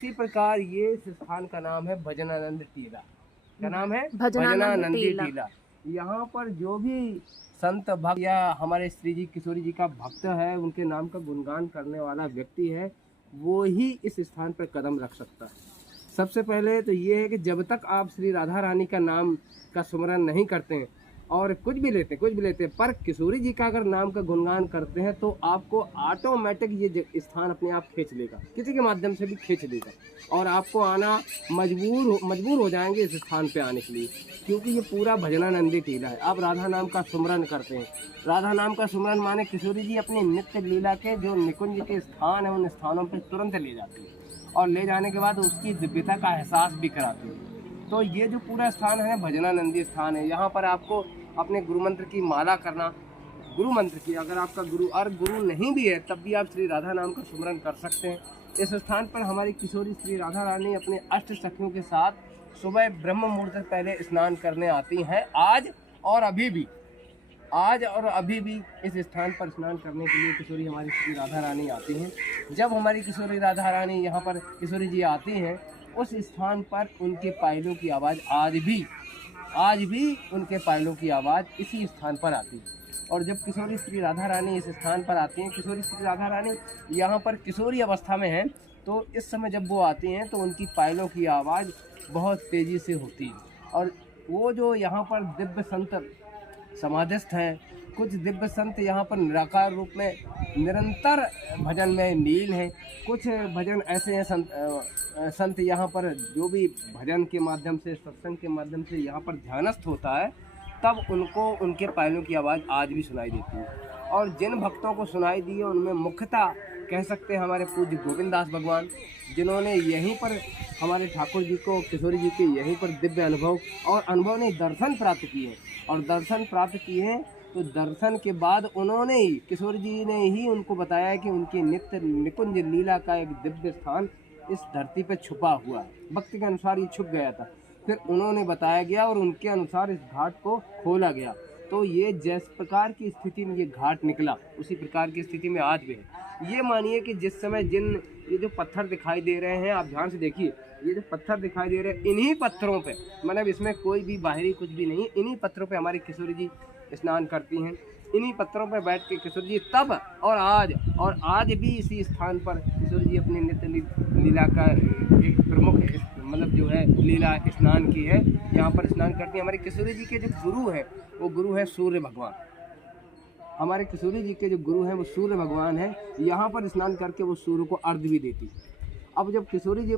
इसी प्रकार ये इस स्थान का नाम है भजनानंद टीला। क्या नाम है? भजनानंद टीला। टीला। यहाँ पर जो भी संत भक्त या हमारे श्री जी किशोरी जी का भक्त है, उनके नाम का गुणगान करने वाला व्यक्ति है, वो ही इस स्थान पर कदम रख सकता है। सबसे पहले तो ये है कि जब तक आप श्री राधा रानी का नाम का सुमरन नहीं करते हैं और कुछ भी लेते हैं, पर किशोरी जी का अगर नाम का गुणगान करते हैं तो आपको ऑटोमेटिक ये स्थान अपने आप खींच लेगा, किसी के माध्यम से भी खींच लेगा, और आपको आना मजबूर हो जाएंगे इस स्थान पे आने के लिए, क्योंकि ये पूरा भजनानंदी टीला है। आप राधा नाम का सुमरन करते हैं। राधा नाम का सुमरन माने किशोरी जी अपनी नित्य लीला के जो निकुंज के स्थान है, उन स्थानों पर तुरंत ले जाते हैं और ले जाने के बाद उसकी दिव्यता का एहसास भी कराते हैं। तो ये जो पूरा स्थान है भजनानंदी स्थान है। यहाँ पर आपको अपने गुरु मंत्र की माला करना, गुरु मंत्र की, अगर आपका गुरु नहीं भी है तब भी आप श्री राधा नाम का सुमरन कर सकते हैं। इस स्थान पर हमारी किशोरी श्री राधा रानी अपने अष्ट सखियों के साथ सुबह ब्रह्म मुहूर्त से पहले स्नान करने आती हैं। आज और अभी भी इस स्थान पर स्नान करने के लिए किशोरी हमारी श्री राधा रानी आती हैं। जब हमारी किशोरी राधा रानी यहाँ पर किशोरी जी आती हैं, उस स्थान पर उनके पायलों की आवाज़ आज भी उनके पायलों की आवाज़ इसी स्थान पर आती है। और जब किशोरी श्री राधा रानी इस स्थान पर आती हैं, किशोरी श्री राधा रानी यहाँ पर किशोरी अवस्था में हैं, तो इस समय जब वो आती हैं तो उनकी पायलों की आवाज़ बहुत तेज़ी से होती है। और वो जो यहाँ पर दिव्य संत समाधिस्थ हैं, कुछ दिव्य संत यहाँ पर निराकार रूप में निरंतर भजन में लीन हैं। कुछ भजन ऐसे हैं संत यहाँ पर जो भी भजन के माध्यम से, सत्संग के माध्यम से यहाँ पर ध्यानस्थ होता है, तब उनको उनके पायलों की आवाज़ आज भी सुनाई देती है। और जिन भक्तों को सुनाई दी है उनमें मुख्यतः कह सकते हैं हमारे पूज्य गोविंद दास भगवान, जिन्होंने यहीं पर हमारे ठाकुर जी को, किशोरी जी के यहीं पर दिव्य अनुभव ने दर्शन प्राप्त किए। और दर्शन प्राप्त किए हैं तो दर्शन के बाद उन्होंने ही, किशोरी जी ने ही उनको बताया कि उनकी नित्य निकुंज लीला का एक दिव्य स्थान इस धरती पर छुपा हुआ है। भक्ति के अनुसार ये छुप गया था, फिर उन्होंने बताया गया और उनके अनुसार इस घाट को खोला गया। तो ये जिस प्रकार की स्थिति में ये घाट निकला, उसी प्रकार की स्थिति में आज भी है। ये मानिए कि जिस समय ये जो पत्थर दिखाई दे रहे हैं, आप ध्यान से देखिए, ये जो पत्थर दिखाई दे रहे हैं, इन्हीं पत्थरों पे, मतलब इसमें कोई भी बाहरी कुछ भी नहीं, इन्हीं पत्थरों पे हमारी किशोरी जी स्नान करती हैं। इन्हीं पत्थरों पर बैठ के किशोरी जी तब और आज भी इसी स्थान पर किशोरी जी अपनी नित्य लीला का एक प्रमुख मतलब जो है लीला स्नान की है, यहाँ पर स्नान करती है। हमारे किशोरी जी के जो गुरु हैं, वो गुरु है सूर्य भगवान। हमारे किशोरी जी के जो गुरु हैं वो सूर्य भगवान हैं। यहाँ पर स्नान करके वो सूर्य को अर्घ्य भी देती। अब जब किशोरी जी